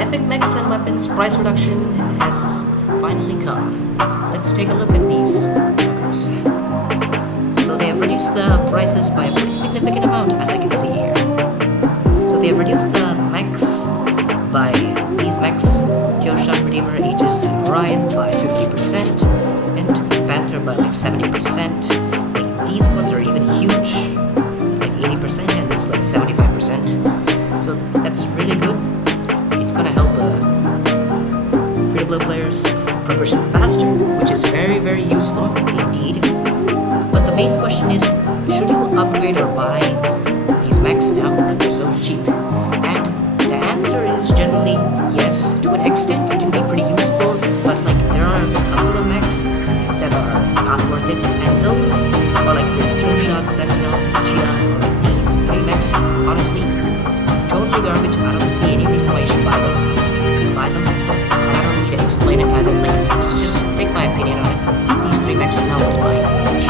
Epic Mechs and Weapons price reduction has finally come. Let's take a look at these suckers. So they have reduced the prices by a pretty significant amount, as I can see here. So they have reduced the Mechs by these Mechs, Killshot, Redeemer, Aegis, and Orion by 50%, and Panther by like 70%. Like these ones are even huge, like 80%, and this is like 75%. So that's really good. It's gonna help free-to-play players progression faster, which is very, very useful indeed. But the main question is, should you upgrade or buy these Mechs now that they're so cheap? And the answer is generally yes. To an extent, it can be pretty useful, but like there are a couple of Mechs that are not worth it, and those are like the Killshot, Sentinel, Cheetah, or like these three Mechs. Honestly, totally garbage. I don't see any reason why you should buy them. And I don't need to explain it either. Like, let's just take my opinion on it. These three Mechs are not worth buying. Garbage.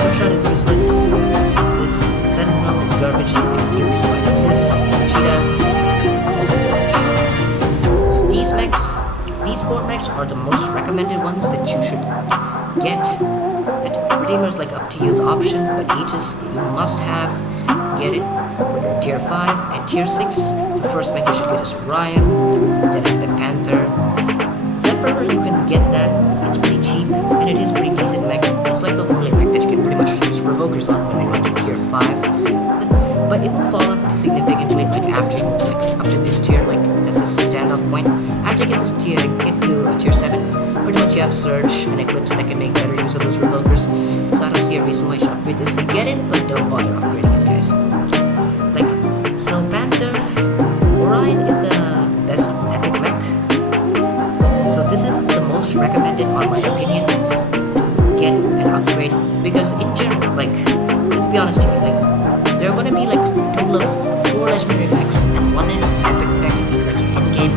Killshot is useless. This Sentinel is garbage. I don't see a reason why it exists. Cheetah, also garbage. So these four Mechs are the most recommended ones that you should get. Redeemer's like up to you's option, but Aegis you must have. Get it when you're tier 5, and tier 6 the first mech you should get is Orion, then after Panther. Zephyr, you can get that, it's pretty cheap and it is pretty decent mech. It's like the only mech that you can pretty much use revokers on when you're like in tier 5, but it will fall off pretty significantly like after you move like up to this tier. Like that's a standoff point. After you get this tier, get to tier 7, pretty much you have Surge and Eclipse that can make better use of those revokers, so I don't see a reason why you should upgrade this. You get it, but don't bother upgrading it, guys. So Panther, Orion is the best epic mech. So this is the most recommended, on my opinion, to get an upgrade, because in general, like, let's be honest here, like, there are gonna be like a total of 4 legendary mechs and 1 epic mech in like in-game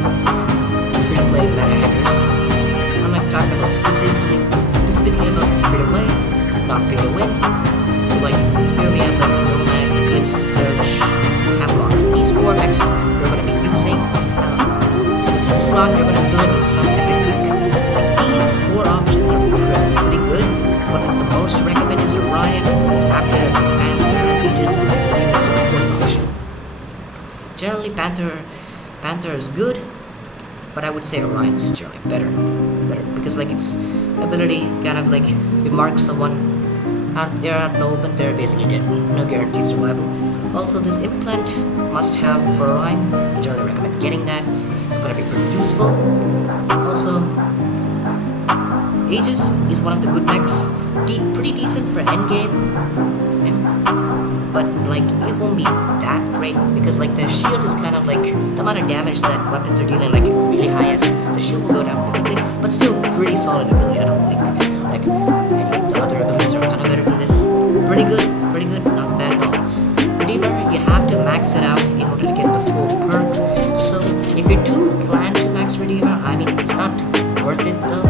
free-to-play meta hackers. I'm like talking about specifically about free-to-play, not pay-to-win. So like here we have like Nomad, Eclipse, Surge, these 4 mechs you're going to be using. For the 5th slot, you're going to fill it with some epic mech. Like these 4 options are pretty good, but like the most recommended is Orion, after that Panther, Aegis, and Redeemer is the 4th option. Generally, Panther is good, but I would say Orion is generally better, because like its ability kind of like you mark someone. They're out in the open, they're basically dead. No guaranteed survival. Also, this implant must have for Orion. I generally recommend getting that. It's going to be pretty useful. Also, Aegis is one of the good mechs. Pretty decent for endgame. But like, it won't be that great, because like the shield is kind of like the amount of damage that weapons are dealing like really high SPs. The shield will go down quickly, but still pretty solid ability. I don't think like any of the other abilities are kind of better than this. Pretty good, not bad at all. Redeemer, you have to max it out in order to get the full perk. So if you do plan to max Redeemer, I mean, it's not worth it though,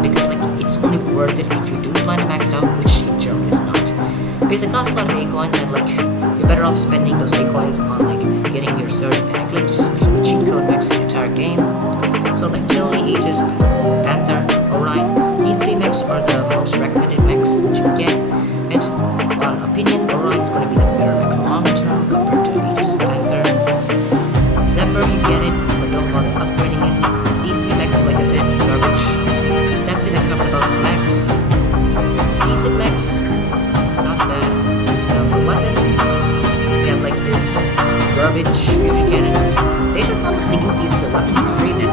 because like it's only worth it if you do plan to max it out, which in general is not. Because it costs a lot of A-coins, and like you're better off spending those A-coins on like getting your Surge and Eclipse, which is the cheat code mechs the entire game. So like generally Aegis, Panther, Orion, these 3 mechs are the most recommended mechs that you get. And on opinion, Orion's going to be the better mech long term compared to Aegis and Panther. Zephyr, you get it, but don't bother upgrading it. These 3 mechs, like I said, garbage. So that's it, I covered about the mechs. Decent mechs, not bad. Now for weapons, we have like this garbage fusion cannons. They should honestly give these weapons for free, man.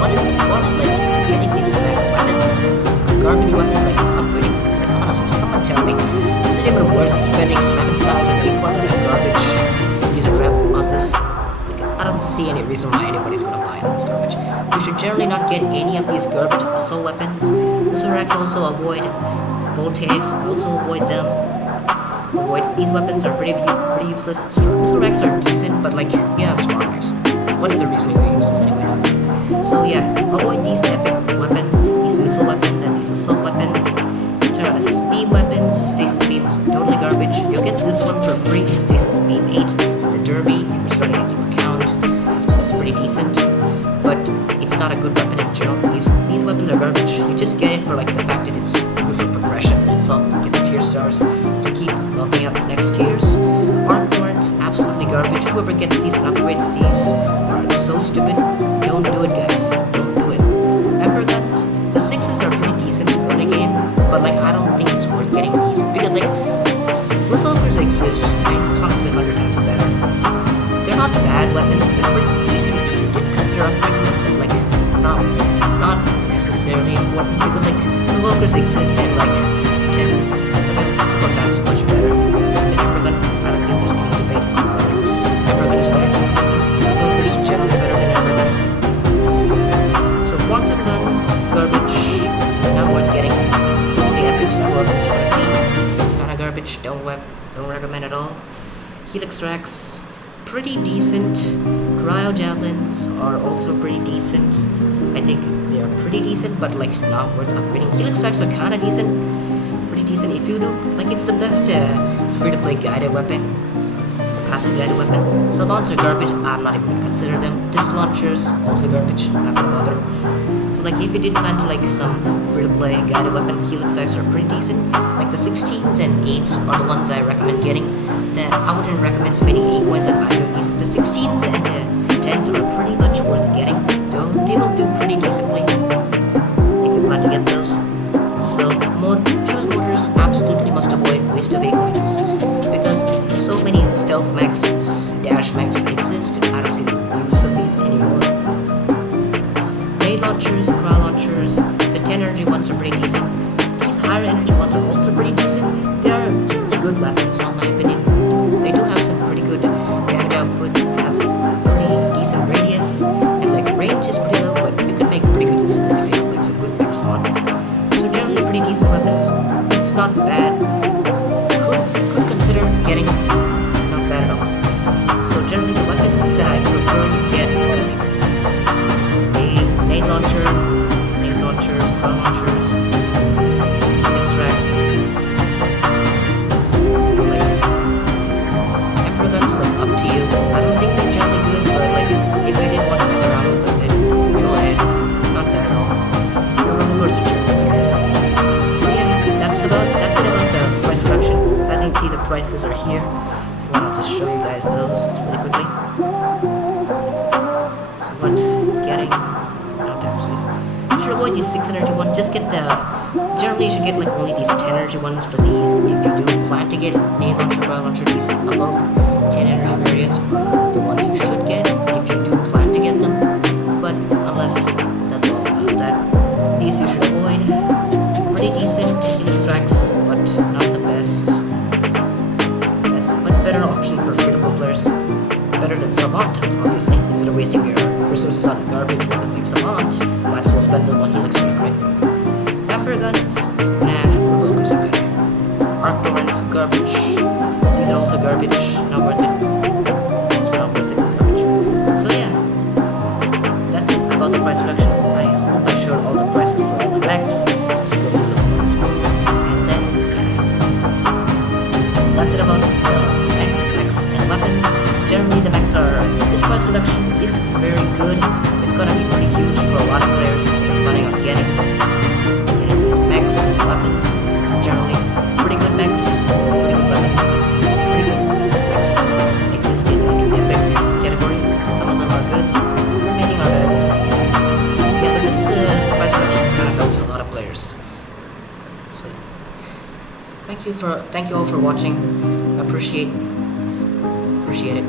What is the point of like getting these weapons, garbage weapon, like upgrading? Like honestly, someone tell me, is it even worth spending 7,000 equal on a garbage piece of crap on this? Like, I don't see any reason why anybody's gonna buy all this garbage. You should generally not get any of these garbage assault weapons. Resurrects also avoid. Voltaics also avoid them. These weapons are pretty useless. Missile racks are decent, but like you have strong racks. What is the reason you use this anyways? So yeah, avoid these epic weapons, these missile weapons, and these assault weapons. Beam weapons, stasis beams, totally garbage. You'll get this one for free, stasis beam 8, the derby if you're starting a new account. pretty decent, but it's not a good weapon in general. These weapons are garbage. You just get it for like the fact that it's good for progression. It's all get the tier stars to keep bumping up next tiers. Arc Torrents, absolutely garbage. Whoever gets these and upgrades these are so stupid. Don't do it, guys. Don't do it. Ember Guns, the 6s are pretty decent early game, but like I don't think it's worth getting these because like Revolvers exist, honestly 100 times better. They're not bad weapons, they're pretty decent if you did consider upgrading them, but like not necessarily important because like Revolvers exist and like 4 times much better than Ember Gun. I don't think there's any debate on whether Ember Gun is better than Revolver. Revolver is generally better than Ember Gun. So Quantum Guns, garbage, not worth getting. The only epics are worth what you want to see. Kinda garbage, don't recommend at all. Helix Racks, pretty decent. Cryo Javelins are also pretty decent. I think they are pretty decent, but like not worth upgrading. Helix Racks are kinda decent. Pretty decent if you do. Like it's the best free-to-play guided weapon. Passive guided weapon. Savants are garbage. I'm not even gonna consider them. Disc launchers also garbage. Not gonna bother. So like if you did plan to like some free-to-play guided weapon, Helix Racks are pretty decent. Like the 16s and 8s are the ones I recommend getting. That I wouldn't recommend spending 8 coins on either of these. The 16s and the 10s are pretty much worth getting. Though they will do pretty decently if you plan to get those. So fuse motors absolutely must avoid, waste of 8 coins. Because so many stealth mechs, dash mechs exist, I don't see the use of these anymore. Nade launchers, cryo launchers, the 10 energy ones are pretty decent. These higher energy ones are also pretty decent. They are good weapons in my opinion. They do have some pretty good damage output, have pretty decent radius, and like range is pretty low, but you can make pretty good use of them if you have like some good mechs on. So generally pretty decent weapons. It's not bad. Could consider getting, not bad at all. So generally the weapons that I prefer you get are like nade launchers, cryo launchers, Helix Racks, and like Ember Guns are like up to you. I don't think they're generally good, but like if you did want to mess around with them a bit, go ahead. Not bad at all. Your Revolvers are generally better. So yeah, that's it about the price reduction. As you can see, the prices are here. If you want to just show you guys those really quickly. So what getting? No time sweet. You should avoid these 6 energy ones. Just get the. Generally, you should get like only these 10 energy ones for these. If you do plan to get nade launcher, cryo launcher, these above 10 energy variants are the ones you should get if you do plan to get them. But unless that's all about that, these you should avoid. Pretty decent Helix Racks, but not the best. But better option for free-to-play players. Better than Savant, obviously. Instead of wasting your resources on garbage weapons like Savant, might as well spend them on Helix Rack, right? Ember Guns, nah, Revolvers are better. Arc Torrents, garbage. These are also garbage, not worth it. Also not worth it, garbage. So yeah, that's it about the price reduction. I hope I showed all the prices for all the mechs. Just go through them once more. And then, yeah. So that's it about the mechs and weapons. Generally, the mechs are, this price reduction is very good. It's gonna be pretty huge for a lot of players that are planning on getting these mechs and weapons. Generally, pretty good mechs, pretty good weapon, pretty good mechs exist in like an epic category. Some of them are good, remaining are good. Yeah, but this price reduction kind of helps a lot of players. So, thank you all for watching. Appreciate it.